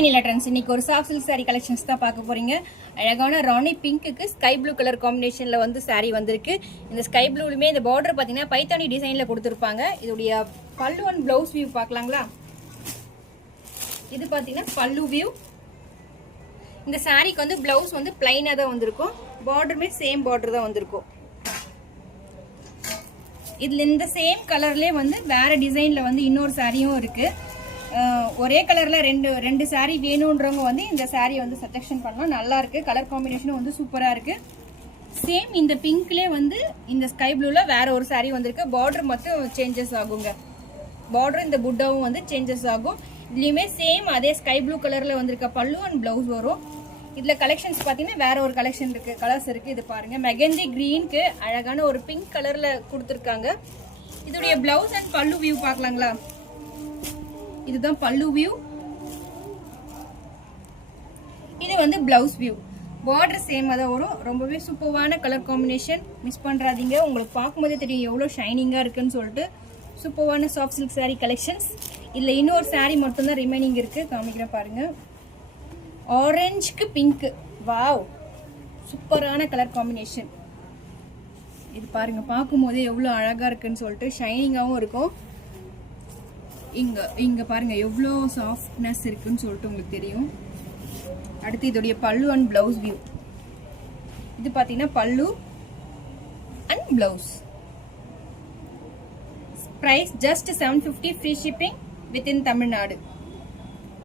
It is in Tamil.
வெனிலா ட்ரெண்ட்ஸ் இன்னைக்கு ஒரு சாஃப்ட் சில்க் சாரி கலெக்ஷன்ஸ் தான் பார்க்க போறீங்க. அழகான ராணி பிங்க்குக்கு ஸ்கை ப்ளூ கலர் காம்பினேஷன்ல வந்து சாரி வந்திருக்கு. இந்த ஸ்கை ப்ளூலுமே இந்த பார்டர் பார்த்தீங்கன்னா பைத்தானி டிசைன்ல கொடுத்துருப்பாங்க. இதோடைய பல்லு அண்ட் பிளவுஸ் வியூ பார்க்கலாங்களா? இது பார்த்தீங்கன்னா பல்லு வியூ. இந்த சாரிக்கு வந்து பிளவுஸ் வந்து பிளைனா தான் வந்திருக்கும். பார்டருமே சேம் பார்டர் தான் வந்திருக்கும். இதுல இந்த சேம் கலர்லேயே வந்து வேற டிசைன்ல வந்து இன்னொரு சாரியும் இருக்கு. ஒரே கலர்ல ரெண்டு சாரி வேணும்ன்றவங்க வந்து இந்த சாரி வந்து செலக்ஷன் பண்ணலாம். நல்லா இருக்கு. கலர் காம்பினேஷனும் வந்து சூப்பரா இருக்கு. சேம் இந்த பிங்க்லயே வந்து இந்த ஸ்கை ப்ளூல வேற ஒரு சாரி வந்திருக்கு. பார்டர் மட்டும் சேஞ்சஸ் ஆகுங்க. பார்டர் இந்த புட்டாவும் வந்து சேஞ்சஸ் ஆகும். இதுலயுமே சேம் அதே ஸ்கை ப்ளூ கலர்ல வந்திருக்க பல்லு அண்ட் பிளவுஸ் வரும். இதுல கலெக்ஷன்ஸ் பாத்தீங்கன்னா வேற ஒரு கலெக்ஷன் இருக்கு, கலர்ஸ் இருக்கு. இது பாருங்க, மெகந்தி கிரீனுக்கு அழகான ஒரு பிங்க் கலர்ல கொடுத்துருக்காங்க. இதோடைய பிளவுஸ் அண்ட் பல்லு வியூ பார்க்கலாங்களா? இதுதான் பல்லு வியூ. இது வந்து பிளவுஸ் வியூ. பார்டர் சேம் தான் வரும். ரொம்பவே சூப்பரான கலர் காம்பினேஷன். மிஸ் பண்றாதீங்க. உங்களுக்கு பார்க்கும்போதே தெரியும் எவ்வளவு ஷைனிங்கா இருக்குன்னு சொல்லிட்டு. சூப்பரான சாஃப்ட் சில்க் சாரி கலெக்ஷன்ஸ். இதுல இன்னொரு சாரி மட்டும் தான் ரிமைனிங் இருக்கு. காமிக்கிறேன் பாருங்க. ஆரஞ்சுக்கு பிங்க். வாவ், சூப்பரான கலர் காம்பினேஷன். இது பாருங்க, பார்க்கும்போதே எவ்வளவு அழகா இருக்குன்னு சொல்லிட்டு. ஷைனிங்காவும் இருக்கும். இங்க பாருங்க எவ்வளோ சாஃப்ட்னஸ் இருக்குன்னு சொல்லிட்டு உங்களுக்கு தெரியும். அடுத்து இதோடைய பல்லு அண்ட் பிளவுஸ் வியூ. இது பாத்தீங்கன்னா pallu and blouse. Price just 750, free shipping within Tamil Nadu.